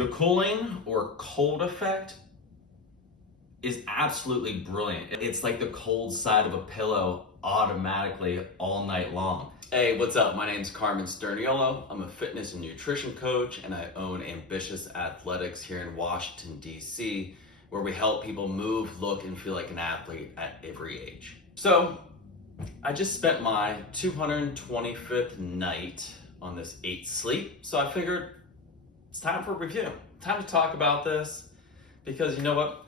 The cooling or cold effect is absolutely brilliant. It's like the cold side of a pillow automatically all night long. Hey, what's up? My name's Carmen Sterniolo. I'm a fitness and nutrition coach, and I own Ambitious Athletics here in Washington, D.C., where we help people move, look, and feel like an athlete at every age. So, I just spent my 225th night on this 8 sleep, so I figured it's time for a review. Time to talk about this, because you know what?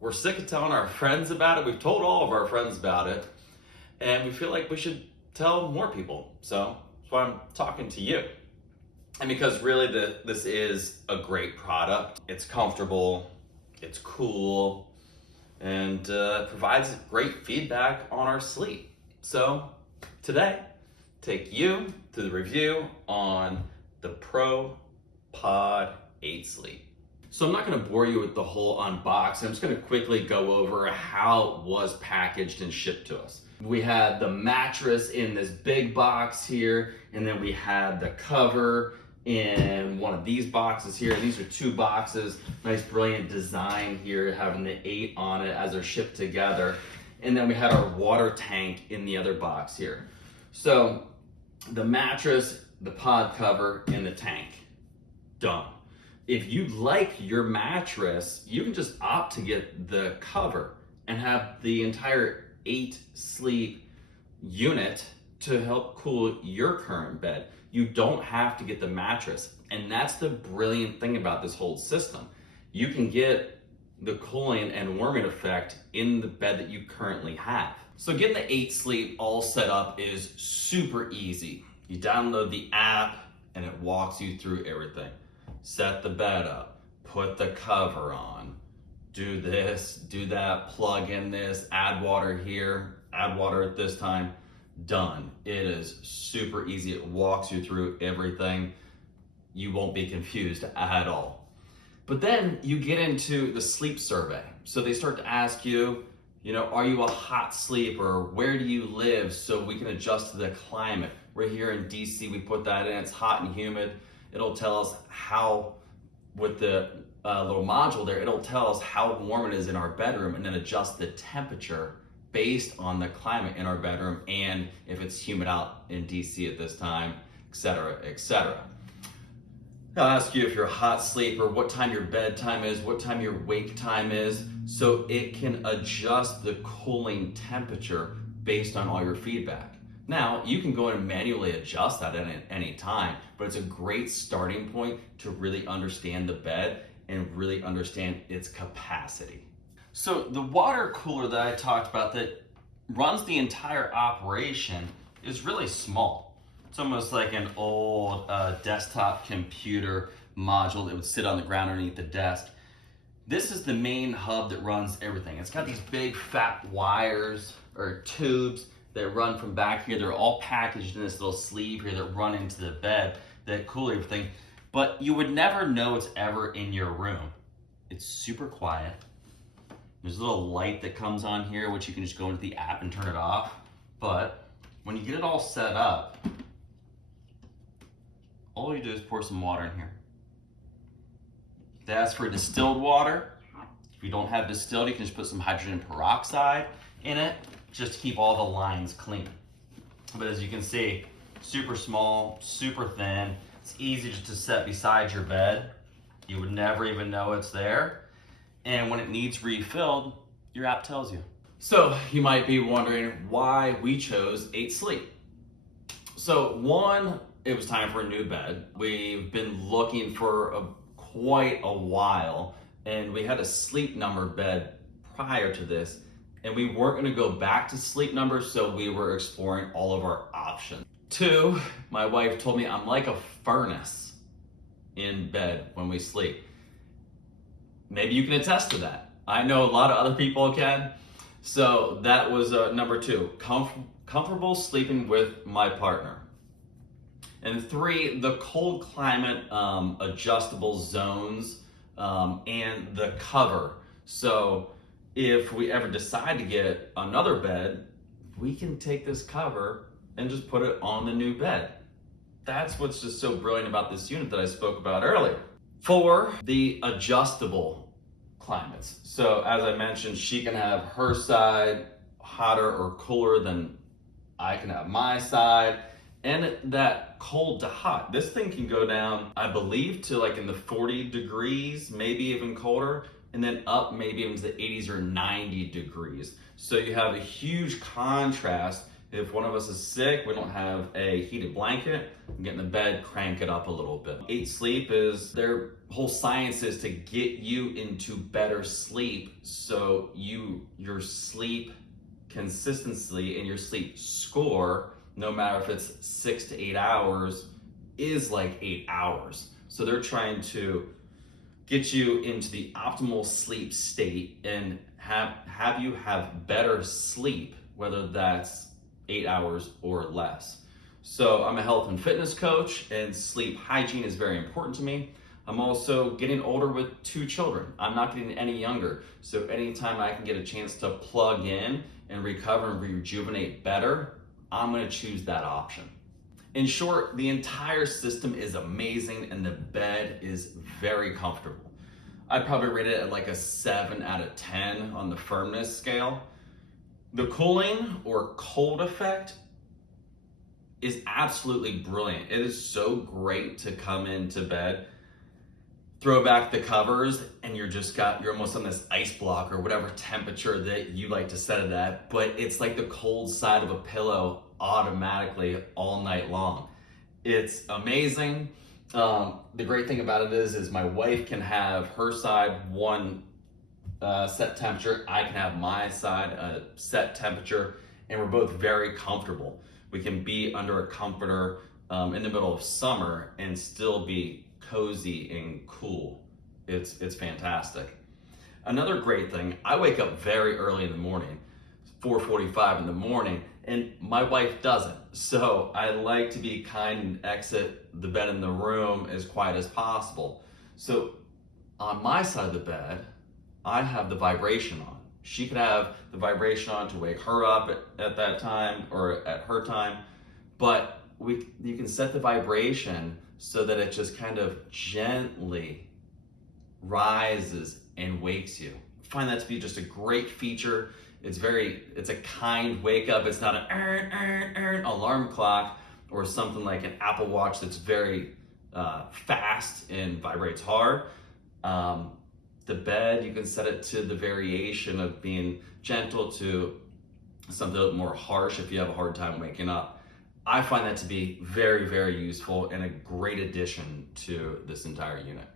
We're sick of telling our friends about it. We've told all of our friends about it, and we feel like we should tell more people. So that's why I'm talking to you. And because really this is a great product. It's comfortable, it's cool, and provides great feedback on our sleep. So today, take you through the review on the Pro Pod 8 Sleep. So I'm not going to bore you with the whole unboxing. I'm just going to quickly go over how it was packaged and shipped to us. We had the mattress in this big box here, and then we had the cover in one of these boxes here. And these are 2 boxes. Nice, brilliant design here, having the 8 on it as they're shipped together. And then we had our water tank in the other box here. So the mattress, the pod cover, and the tank, done. If you like your mattress, you can just opt to get the cover and have the entire 8 sleep unit to help cool your current bed. You don't have to get the mattress. And that's the brilliant thing about this whole system. You can get the cooling and warming effect in the bed that you currently have. So getting the 8 sleep all set up is super easy. You download the app and it walks you through everything. Set the bed up, put the cover on, do this, do that, plug in this, add water here, add water at this time, done. It is super easy. It walks you through everything. You won't be confused at all. But then you get into the sleep survey. So they start to ask you, are you a hot sleeper? Where do you live? So we can adjust to the climate. We're here in DC, we put that in, it's hot and humid. It'll tell us how, with the little module there, it'll tell us how warm it is in our bedroom and then adjust the temperature based on the climate in our bedroom and if it's humid out in DC at this time, etc., etc. I'll ask you if you're a hot sleeper, what time your bedtime is, what time your wake time is, so it can adjust the cooling temperature based on all your feedback. Now, you can go in and manually adjust that at any time, but it's a great starting point to really understand the bed and really understand its capacity. So the water cooler that I talked about that runs the entire operation is really small. It's almost like an old desktop computer module that would sit on the ground underneath the desk. This is the main hub that runs everything. It's got these big fat wires or tubes that run from back here. They're all packaged in this little sleeve here that run into the bed that cool everything. But you would never know it's ever in your room. It's super quiet. There's a little light that comes on here, which you can just go into the app and turn it off. But when you get it all set up, all you do is pour some water in here. They ask for distilled water. If you don't have distilled, you can just put some hydrogen peroxide in it, just to keep all the lines clean. But as you can see, super small, super thin. It's easy just to set beside your bed. You would never even know it's there. And when it needs refilled, your app tells you. So you might be wondering why we chose 8 Sleep. So one, it was time for a new bed. We've been looking for quite a while, and we had a sleep number bed prior to this. And we weren't going to go back to sleep numbers, so we were exploring all of our options. 2, my wife told me I'm like a furnace in bed when we sleep. Maybe you can attest to that. I know a lot of other people can. So that was number 2, comfortable sleeping with my partner. And 3, the cold climate adjustable zones and the cover. So if we ever decide to get another bed, we can take this cover and just put it on the new bed. That's what's just so brilliant about this unit that I spoke about earlier. For the adjustable climates. So as I mentioned, she can have her side hotter or cooler than I can have my side. And that cold to hot, this thing can go down, I believe, to like in the 40 degrees, maybe even colder, and then up maybe into the 80s or 90 degrees. So you have a huge contrast. If one of us is sick, we don't have a heated blanket, get in the bed, crank it up a little bit. 8 Sleep is, their whole science is to get you into better sleep, so your sleep consistency and your sleep score, no matter if it's 6 to 8 hours, is like 8 hours. So they're trying to get you into the optimal sleep state and have you have better sleep, whether that's 8 hours or less. So I'm a health and fitness coach, and sleep hygiene is very important to me. I'm also getting older with 2 children. I'm not getting any younger. So anytime I can get a chance to plug in and recover and rejuvenate better, I'm gonna choose that option. In short, the entire system is amazing and the bed is very comfortable. I'd probably rate it at like a 7 out of 10 on the firmness scale. The cooling or cold effect is absolutely brilliant. It is so great to come into bed, throw back the covers, and you're almost on this ice block or whatever temperature that you like to set it at, but it's like the cold side of a pillow automatically all night long. It's amazing. The great thing about it is my wife can have her side one set temperature, I can have my side a set temperature, and we're both very comfortable. We can be under a comforter in the middle of summer and still be cozy and cool. It's fantastic. Another great thing, I wake up very early in the morning, 4:45 in the morning, and my wife doesn't. So I like to be kind and exit the bed in the room as quiet as possible. So on my side of the bed, I have the vibration on. She could have the vibration on to wake her up at that time or at her time, but you can set the vibration so that it just kind of gently rises and wakes you. I find that to be just a great feature. It's a kind wake up. It's not an alarm clock or something like an Apple Watch that's very fast and vibrates hard. The bed, you can set it to the variation of being gentle to something a little more harsh if you have a hard time waking up. I find that to be very, very useful and a great addition to this entire unit.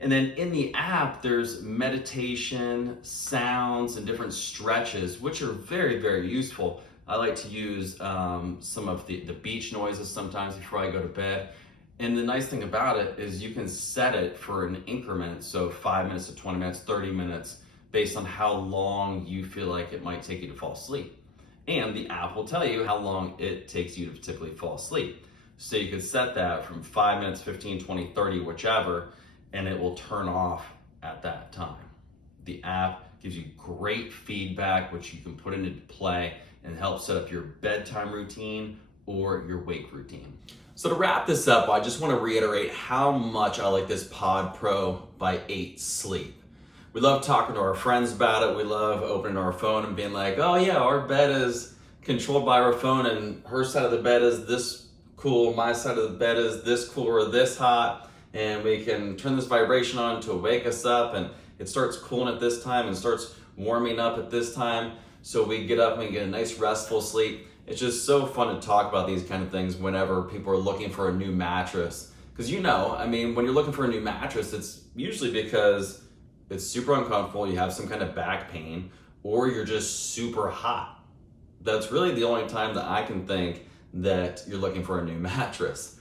And then in the app, there's meditation, sounds, and different stretches, which are very, very useful. I like to use some of the beach noises sometimes before I go to bed. And the nice thing about it is you can set it for an increment, so 5 minutes to 20 minutes, 30 minutes, based on how long you feel like it might take you to fall asleep. And the app will tell you how long it takes you to typically fall asleep. So you could set that from 5 minutes, 15, 20, 30, whichever, and it will turn off at that time. The app gives you great feedback, which you can put into play and help set up your bedtime routine or your wake routine. So to wrap this up, I just want to reiterate how much I like this Pod Pro by 8 Sleep. We love talking to our friends about it. We love opening our phone and being like, oh yeah, our bed is controlled by our phone and her side of the bed is this cool, my side of the bed is this cool or this hot, and we can turn this vibration on to wake us up, and it starts cooling at this time and starts warming up at this time, so we get up and get a nice restful sleep. It's just so fun to talk about these kind of things whenever people are looking for a new mattress. Because when you're looking for a new mattress, it's usually because it's super uncomfortable, you have some kind of back pain, or you're just super hot. That's really the only time that I can think that you're looking for a new mattress.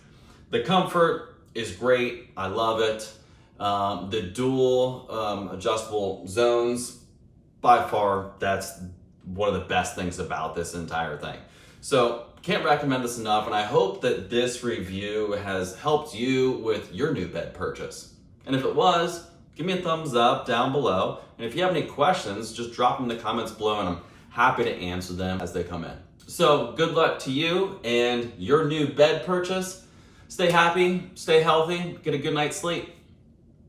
The comfort is great, I love it. The dual adjustable zones, by far, that's one of the best things about this entire thing. So can't recommend this enough, and I hope that this review has helped you with your new bed purchase. And if it was, give me a thumbs up down below. And if you have any questions, just drop them in the comments below and I'm happy to answer them as they come in. So good luck to you and your new bed purchase. Stay happy, stay healthy, get a good night's sleep.